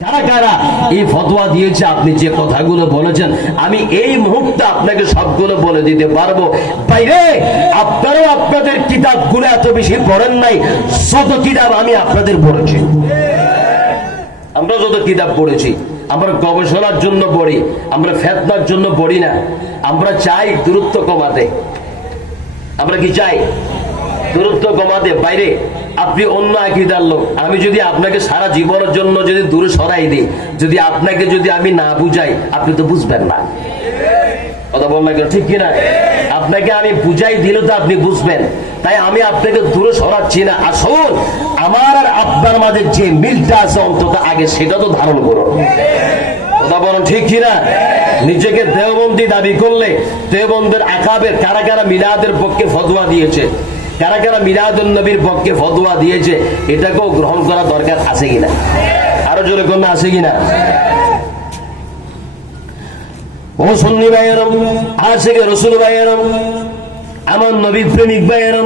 কারা কারা এই ফতোয়া দিয়েছে আপনি যে কথাগুলো বলেছেন আমি এই মুহূর্তে আপনাকে সবগুলো বলে দিতে পারবো। বাইরে আপনারাও আপনাদের কিতাবগুলো এত বেশি পড়েন নাই, শত কিতাব আমি আপনাদের পড়েছি। আমরা যত কিতাব পড়েছি আমরা গবেষণার জন্য পড়ি, আমরা ফেতনার জন্য পড়ি না। আমরা চাই দূরত্ব কমাতে। আমরা কি চাই? দূরত্ব কমাতে। বাইরে আপনি অন্য আকীদার লোক, আমি যদি আপনাকে সারা জীবনের জন্য যদি দূরে সরাই দিই, যদি আপনাকে যদি আমি না বুঝাই আপনি তো বুঝবেন না। কথা বল না কেন, ঠিক কিনা? আপনাকে আমি বুঝাই দিলে তো আপনি বুঝবেন, তাই আমি আপনাকে দূরে সরাচ্ছি না। আসুন আমার আর আপনার মাঝে যে মিলটা আছে অন্তত আগে সেটা তো ধারণ করুন। কথা বলেন ঠিক কিনা? নিজেকে দেওবন্দি দাবি করলে দেওবন্দের আকাবের কারা কারা মিলাদের পক্ষে ফতোয়া দিয়েছে, কারা কারা মিলাদুন নবীর পক্ষে ফতোয়া দিয়েছে, এটাকেও গ্রহণ করা দরকার আছে কিনা? আরো জোরে কোন আছে কিনা? ও সুন্নি ভাইয়েরা, আশিকে রাসূল ভাইয়েরা, আমার নবী প্রেমিক ভাইয়েরা,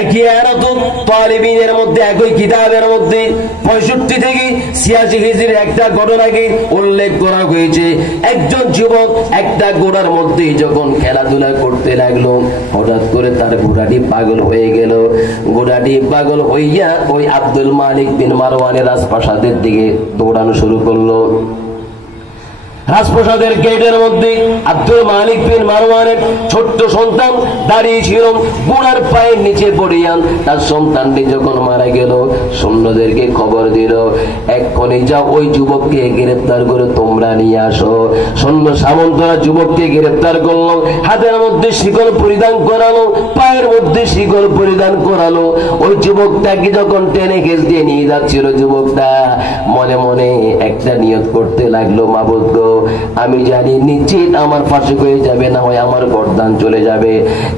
একই আয়াতুত তালিবিনের মধ্যে একই কিতাবের মধ্যে 65 থেকে 86 হিজরির একটা ঘটনাকে উল্লেখ করা হয়েছে। একজন যুবক একটা ঘোড়ার মধ্যে যখন খেলাধুলা করতে লাগলো, হঠাৎ করে তার ঘোড়াটি পাগল হয়ে গেল। ঘোড়াটি পাগল হইয়া ওই আব্দুল মালিক বিন মারওয়ানের রাজপ্রাসাদের দিকে দৌড়ানো শুরু করলো। রাজপ্রাসাদের গেটের মধ্যে আব্দুল মালিক বিন মারওয়ানের ছোট্ট সন্তান দাঁড়িয়ে ছিল। ঘোড়ার পায়ের নিচে পড়িয়া তার সন্তানটি যখন মারা গেল, সৈন্যদেরকে খবর দিল, এক্ষুনি যাও ওই যুবককে গ্রেফতার করে তোমরা নিয়ে আসো। সৈন্য সামন্তরা যুবককে গ্রেফতার করলো, হাতের মধ্যে শিকল পরিধান করালো, পায়ের মধ্যে শিকল পরিধান করালো। ওই যুবকটাকে যখন টেনে ঘেঁষ দিয়ে নিয়ে যাচ্ছিল, যুবকটা মনে মনে একটা নিয়ত করতে লাগলো, মাবুদ গো, আমি জানি নিশ্চিত আমার ফাঁসি হয়ে যাবে, না হয় আমার গর্দান চলে যাবে,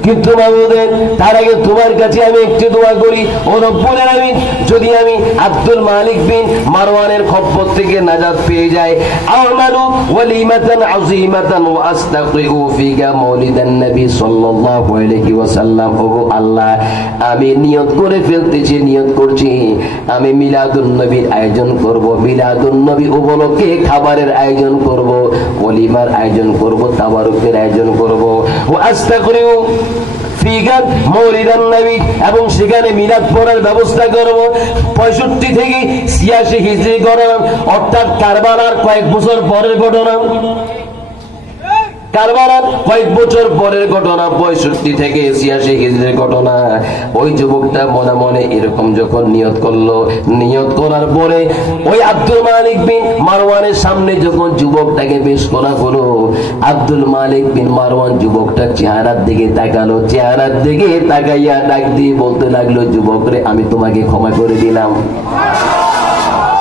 কিন্তু মাবুদের তার আগে তোমার কাছে আমি একটি দোয়া করি। ও রব্বুল আলামিন, যদি আমি আব্দুল মালিক বিন মারওয়ানের খপ্পর থেকে নাজাত পেয়ে যাই, আমালু ওয়ালিমাতান আযীমাতান ওয়া আস্তাগফিরু ফিকা মাউলিদান নবী সাল্লাল্লাহু আলাইহি ওয়াসাল্লাম। ও আল্লাহ, আমি নিয়ত করে ফেলতেছি, নিয়ত করছি আমি মিলাদুন নবীর আয়োজন করব, মিলাদুন নবী উপলক্ষে খাবারের আয়োজন করব, ওলিমার আয়োজন করব, তাবারুকের আয়োজন করব, ওয়া আস্তাগফিরু ফিকা মাউলিদান নবী, এবং সেখানে মিলাদ পড়ার ব্যবস্থা করব। 65 থেকে 86 হিজরি ঘটনা, অর্থাৎ কারবালার কয়েক বছর পরের ঘটনা। কারবালার কয়েক বছর পরের ঘটনা, 65 থেকে 86 হিজরির ঘটনা। ওই যুবকটা মনে মনে এরকম যখন নিয়ত করলো, নিয়ত করার পরে ওই আব্দুল মালিক বিন মারওয়ানের সামনে যখন যুবকটাকে পেশ করা হলো, আব্দুল মালিক বিন মারওয়ান যুবকটার চেহারার দিকে তাকালো, চেহারার দিকে তাকাইয়া ডাক দিয়ে বলতে লাগলো, যুবক রে, আমি তোমাকে ক্ষমা করে দিলাম।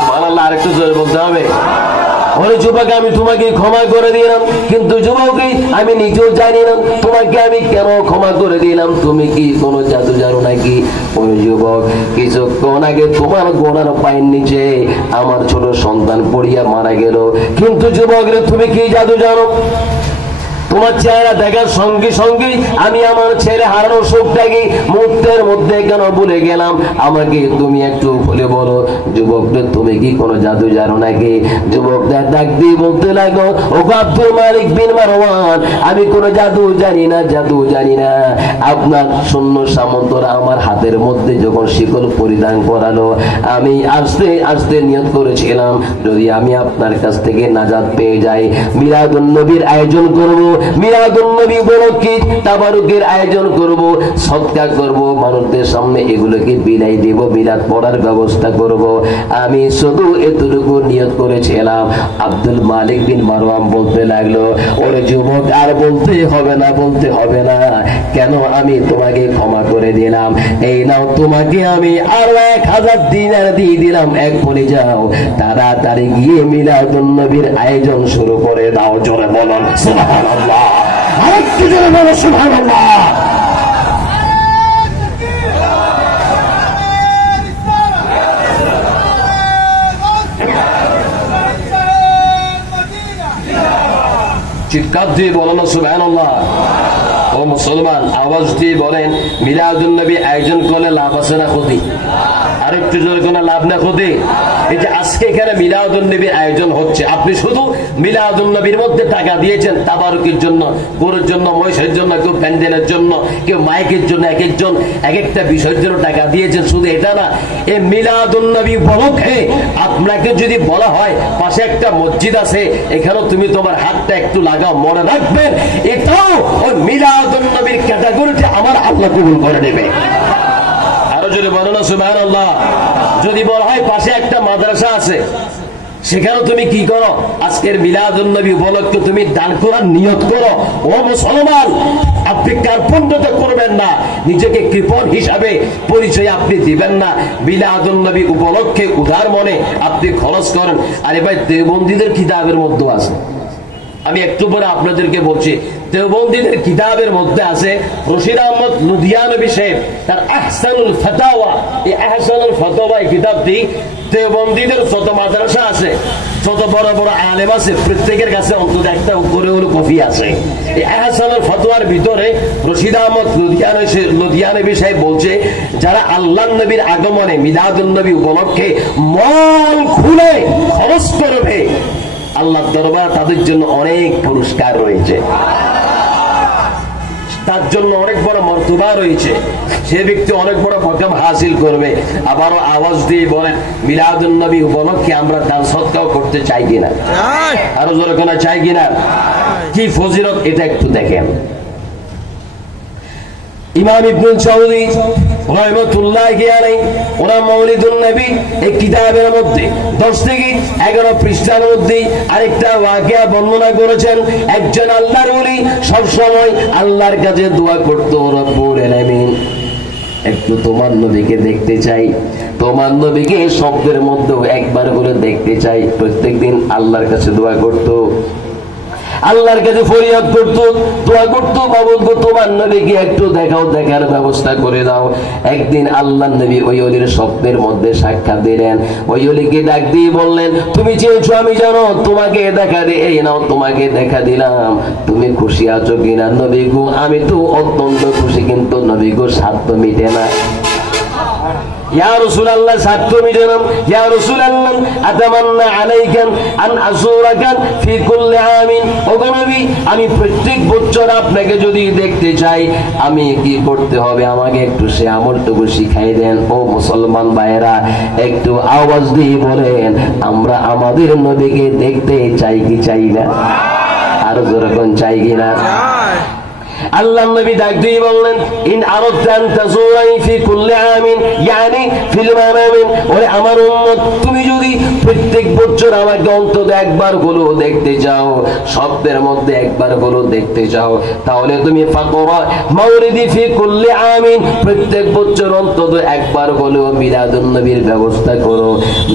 সুবহানাল্লাহ, আরেকটু জোরে বলতে হবে। ওরে যুবক, আমি তোমাকে ক্ষমা করে দিলাম, কিন্তু যুবক আমি নিজেও জানি না তোমাকে আমি কেন ক্ষমা করে দিলাম, তুমি কি কোনো জাদু জানো নাকি? ওই যুবক, কিছুক্ষণ আগে তোমার গোড়ার পায়ের নিচে আমার ছোট সন্তান পড়িয়া মারা গেল, কিন্তু যুবক রে, তুমি কি জাদু জানো? তোমার চেহারা দেখার সঙ্গে সঙ্গে আমি আমার ছেলে হারানোর শোকটাকে মুহূর্তের মধ্যে কেন ভুলে গেলাম, আমাকে তুমি একটু বলে বলো। যুবকদের, তুমি কি কোনো জাদু জানো নাকি? যুবকদের ডাক দিয়ে বলতে লাগলো, ও আব্দুল মালিক বিন মারওয়ান, আমি কোনো জাদু জানি না, জাদু জানি না। আপনার সৈন্য সামন্তরা আমার হাতের মধ্যে যখন শিকল পরিধান করালো, আমি আস্তে আস্তে নিয়ত করেছিলাম, যদি আমি আপনার কাছ থেকে নাজাত পেয়ে যাই, মিলাদুন নবীর আয়োজন করব, মিলাদুন নবী উপলক্ষে তাবারুকের আয়োজন করব, সদকা করব, মানুষদের সামনে এগুলোকে বিলাই দেব, মিলাদ পড়ার ব্যবস্থা করব। আমি শুধু এতটুকু নিয়ত করেছিলাম। আব্দুল মালিক বিন মারওয়ান বলতে লাগলো, ওরে যুবক, আর বলতে হবে না, বলতে হবে না, কেন আমি তোমাকে ক্ষমা করে দিলাম। এই নাও, তোমাকে আমি আরো 1000 দিনার দিয়ে দিলাম, এক্ষুনি যাও, তাড়াতাড়ি গিয়ে মিলাদুন নবীর আয়োজন শুরু করে দাও। জোরে বলুন সুবহানাল্লাহ, আরেকটু জোরে বলো সুবহানাল্লাহ। চিৎকার দিয়ে বলেন সুবহানাল্লাহ। ও মুসলমান, আওয়াজ দিয়ে বলেন, মিলাদুন নবী আয়োজন করলে লাভ আছে না ক্ষতি? আর একটু জোরে কোনো লাভ না ক্ষতি। এই যে আজকে এখানে মিলাদুন নবীর আয়োজন হচ্ছে, আপনি শুধু মিলাদুন নবীর মধ্যে টাকা দিয়েছেন তাবারুকের জন্য, গরুর জন্য, মহিষের জন্য, কেউ প্যান্ডেলের জন্য, কেউ মাইকের জন্য, এক একজন এক একটা বিষয়ের জন্য টাকা দিয়েছেন। শুধু এটা না, এই মিলাদুন নবী উপলক্ষে আপনাকে যদি বলা হয় পাশে একটা মসজিদ আছে, এখানেও তুমি তোমার হাতটা একটু লাগাও, মনে রাখবেন এটাও ওই মিলাদুন নবীর ক্যাটাগরিতে আমার আল্লাহ কবুল করে নেবে। আরো যদি বলো না সুবহানাল্লাহ। যদি বলা হয় পাশে একটা মাদ্রাসা আছে, সেখানে তুমি কি করো, আজকের মিলাদুন নবী উপলক্ষে তুমি দান করার নিয়ত করো। ও মুসলমান, আপনি কার্পণ্যতা করবেন না, নিজেকে কৃপণ হিসাবে পরিচয় আপনি দিবেন না। মিলাদুন নবী উপলক্ষে উদার মনে আপনি খরচ করেন। আরে ভাই, দেওবন্দীদের কিতাবের মধ্যে আছে, আমি একটু পরে আপনাদেরকে বলছি, দেওবন্দীদের কিতাবের মধ্যে আছে রশিদ আহমদ লুধিয়ানবী সাহেব তার আহসানুল ফাতাওয়া, এই আহসানুল ফাতাওয়া এই কিতাবটি দেওবন্দীদের যত মাদ্রাসা আছে, যত বড় বড় আলেম আছে, প্রত্যেকের কাছে অন্তত একটা করে হলো কপি আছে। এই আহসানুল ফাতোয়ার ভিতরে রশিদ আহমদ লুধিয়ানবী সাহেব বলছে, যারা আল্লাহর নবীর আগমনে মিলাদুন নবী উপলক্ষে মন খুলে খরচ করবে, আল্লাহর দরবার তাদের জন্য অনেক পুরস্কার রয়েছে, তার জন্য অনেক বড় মর্তবা রয়েছে, সে ব্যক্তি অনেক বড় মকাম হাসিল করবে। আবারও আওয়াজ দিয়ে বলেন, মিলাদুন নবী উপলক্ষে আমরা দান সদকাও করতে চাই কিনা? আরো জোরে কোনা চাই কিনা? কি ফজিলত এটা একটু দেখেন। ইমাম ইবনুল জাওজি রাহমাতুল্লাহি আলাইহি ওনার মাওলিদুন নবী এই কিতাবের মধ্যে 10 থেকে 11 পৃষ্ঠার মধ্যে আরেকটা ওয়াকিয়া বর্ণনা করেছেন। একজন আল্লাহর ওলি সব সময় আল্লাহর কাছে দোয়া করত, রব্বুল আলামিন একটু তোমার নবীকে দেখতে চাই, তোমার নবীকে শব্দের মধ্যেও একবার করে দেখতে চাই। প্রত্যেকদিন আল্লাহর কাছে দোয়া করত, আল্লাহর কাছে ফরিয়াদ করতো, দোয়া করতো, বাবুদ তোমার নবীকে একটু দেখাও, দেখার ব্যবস্থা করে দাও। একদিন আল্লাহর নবী ওই ওলির স্বপ্নের মধ্যে সাক্ষাৎ দিলেন। ওই ওলিকে ডাক দিয়ে বললেন, তুমি চেয়েছো আমি জানো, তোমাকে দেখা দে, এই নাও তোমাকে দেখা দিলাম, তুমি খুশি আছো কিনা? নবী গো আমি তো অত্যন্ত খুশি, কিন্তু নবী গো সাধ্য মিটে না। ইয়া রাসূলুল্লাহ সাধ্য মিটে না। ইয়া রাসূলুল্লাহ আতামান্না আলাইকা আন আযুরাকা ফি কুল্লি আমিন, ওগো নবী আমি প্রত্যেক বছর আপনাকে যদি দেখতে চাই আমি কি করতে হবে, আমাকে একটু সে আমলটুকু শিখাই দেন। ও মুসলমান ভাইরা, একটু আওয়াজ দিয়ে বলেন, আমরা আমাদের নবীকে দেখতে চাই কি চাই না? আর জোরে কোন চাই কিনা? আল্লাহ নবী ডাক দিয়ে বললেন, ইন আরাদান তাজুরানি ফি কুল্লি আমিন ইয়ানি ফিল মানামিন, ওরে আমার উম্মত তুমি যদি প্রত্যেক বছর আমাকে অন্তত একবার হলো দেখতে চাও, স্বপ্নের মধ্যে একবার হলো দেখতে চাও, তাহলে তুমি ফাকরা মাউলিদি ফি কুল্লি আমিন, প্রত্যেক বছর অন্তত একবার হলো মিলাদুন নবীর ব্যবস্থা করো,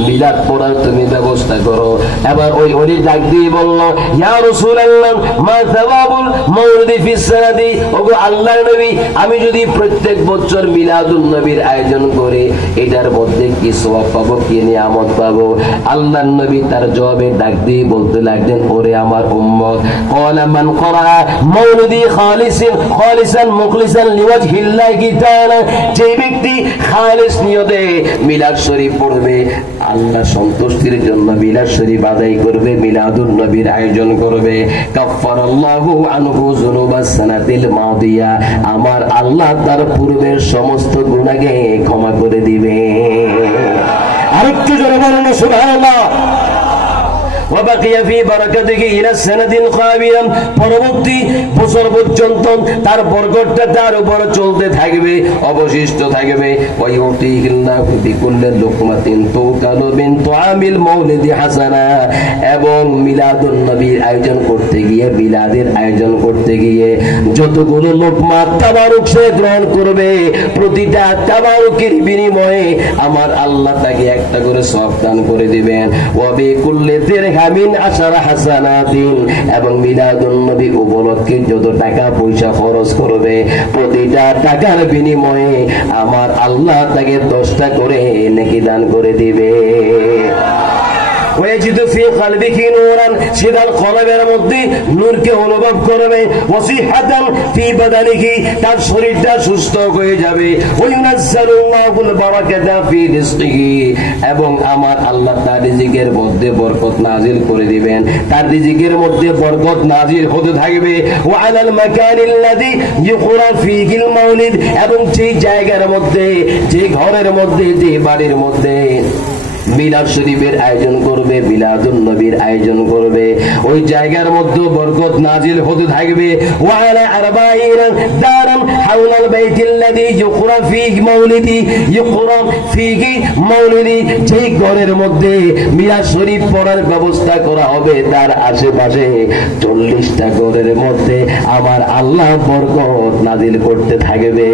মিলাদ পড়ার তুমি ব্যবস্থা করো। এবার ওই ওলি ডাক দিয়ে বলল, ইয়া রাসূলুল্লাহ মা সাওয়াবুল মাউলিদি ফি সানাতি, ওগো আল্লাহর নবী আমি যদি প্রত্যেক বছর মিলাদুন নবীর আয়োজন করি, এটার মধ্যে কি সওয়াব পাবো, কি নিয়ামত পাবো? আল্লাহর নবী তার জবাবে ডাক দিয়ে বলতে লাগলেন, ওরে আমার উম্মত, ক্বালা মান ক্বারা মাউলিদি খালিসান মুখলিসান লিওয়াজহিল্লাহি তাআলা, যে ব্যক্তি খালিস নিয়তে মিলাদ শরীফ পড়বে, আল্লাহ সন্তুষ্টির জন্য মিলাদ শরীফ আদায় করবে, মিলাদুন নবীর আয়োজন করবে, কাফফারাল্লাহু আনহু যুনুবাস সানাতিল মাদিয়া, আমার আল্লাহ তার পূর্বের সমস্ত গুনাহকে ক্ষমা করে দিবে। আরেকটু জোরে বলুন সুবহানাল্লাহ। ওয়াবাকিয়া ফি বারাকাতিহি ইলা সানাদিন কাবিয়াম, পরবর্তী বছর পর্যন্ত তার বরকতটা তার উপর চলতে থাকবে, অবশিষ্ট থাকবে। ওয়ায়ুতিহিল্লাহু বিকুল্লি লুকমাতিন তুকালু মিন তুআমিল মাউলিদি হাসানা, এবং মিলাদুন নবীর আয়োজন করতে গিয়ে, মিলাদের আয়োজন করতে গিয়ে যতগুলো লোকমা তাবারুক সে গ্রহণ করবে, প্রতিটা তাবারুকের বিনিময়ে আমার আল্লাহ তাকে একটা করে সওয়াব দান করে দিবেন। ওয়া বিকুল্লি দিরহামিন আশারা হাসানাতিন, এবং মিলাদুন নবী উপলক্ষে যত টাকা পয়সা খরচ করবে, প্রতিটা টাকার বিনিময়ে আমার আল্লাহ তাকে 10টা করে নেকি দান করে দিবে। ওয়াজিদু ফি কলবিহি নূরান, সে তার কলবের মধ্যে নূরকে অনুভব করবে। ওয়াসিহাতান ফি বাদানিহি, তার শরীরটা সুস্থ হয়ে যাবে। ওয়ায়ুনাজ্জালুল্লাহুল বারাকাতা ফি রিজকিহি, এবং আমার আল্লাহ তার রিজিকের মধ্যে বরকত নাজিল করে দিবেন, তার রিজিকের মধ্যে বরকত নাজিল হতে থাকবে। ওয়া আলাল মাকানিল্লাযী ইউকরা ফীহিল মাউলিদ, এবং সেই জায়গার মধ্যে, যে ঘরের মধ্যে, যে বাড়ির মধ্যে মিলাদ শরীফের আয়োজন করবে, মিলাদুন নবীর আয়োজন করবে, ওই জায়গার মধ্যে বরকত নাজিল হতে থাকবে। ওয়া আলা আরবাঈনা দারান হাওলাল বাইতিল্লাযী ইউকরা ফীহি মাউলিদি, ইউকরা ফীহি মাউলিদি, যেই ঘরের মধ্যে মিলাদ শরীফ পড়ার ব্যবস্থা করা হবে, তার আশেপাশে 40টা ঘরের মধ্যে আমার আল্লাহ বরকত নাজিল করতে থাকবে।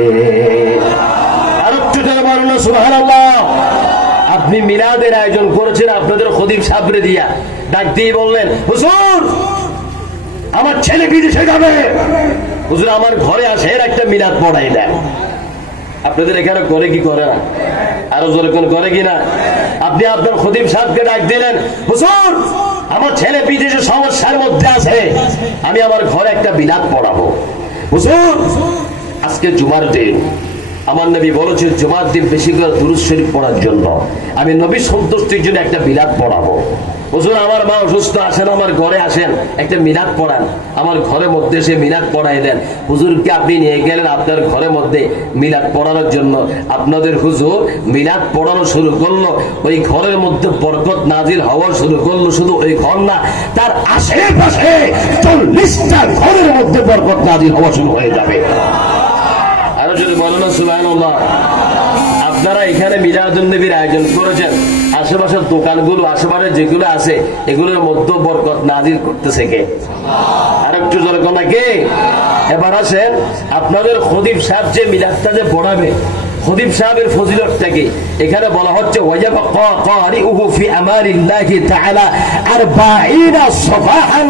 আর একটু জোরে বলুন সুবহানাল্লাহ। আপনি মিলাদের আয়োজন করেছেন, আপনাদের খতিব সাহেবরে দিয়া ডাক দিয়ে বললেন, হুজুর আমার ছেলে বিদেশে যাবে, হুজুর আমার ঘরে আসে, এর একটা মিলাদ পড়াই দেন। আপনাদের এখানে করে কি করে না? আরো জোরে কোন করে কি না? আপনি আপনার খতিব সাহেবকে ডাক দিলেন, হুজুর আমার ছেলে বিদেশে সমস্যার মধ্যে আছে, আমি আমার ঘরে একটা মিলাদ পড়াবো। হুজুর আজকে জুমার দিন, আমার নবী বলেছেন জুমার দিন বেশি করে দুরূদ শরীফ পড়ার জন্য, আমি নবী সন্তুষ্টির জন্য একটা মিলাদ পড়াবো। হুজুর আমার মা অসুস্থ, আসেন আমার ঘরে আসেন, একটা মিলাদ পড়ান। আমার ঘরের মধ্যে সে মিলাদ পড়াই দেন। হুজুরকে আপনি নিয়ে গেলেন আপনার ঘরের মধ্যে মিলাদ পড়ানোর জন্য। আপনাদের হুজুর মিলাদ পড়ানো শুরু করলো, ওই ঘরের মধ্যে বরকত নাজিল হওয়া শুরু করলো। শুধু ওই ঘর না, তার আশেপাশে 40টা ঘরের মধ্যে বরকত নাজিল হওয়া শুরু হয়ে যাবে। আরো যদি বলেন সুবহানাল্লাহ। আপনারা এখানে মিলাদুন নবীর আয়োজন করেছেন, আশেপাশের দোকানগুলো, আশেপাশে যেগুলো আছে, এগুলোর মধ্যে বরকত নাজিল করতেছে কে? আর একটু জোরে কোন কে? এবার আসেন, আপনাদের খতিব সাহেব যে মিলাদটা যে পড়াবে, খতিব সাহেবের ফজিলতটা কি? এখানে বলা হচ্ছে ওয়াজাবা কারিউহু ফি আমারিল্লাহি তাআলা 40 সাফাহান,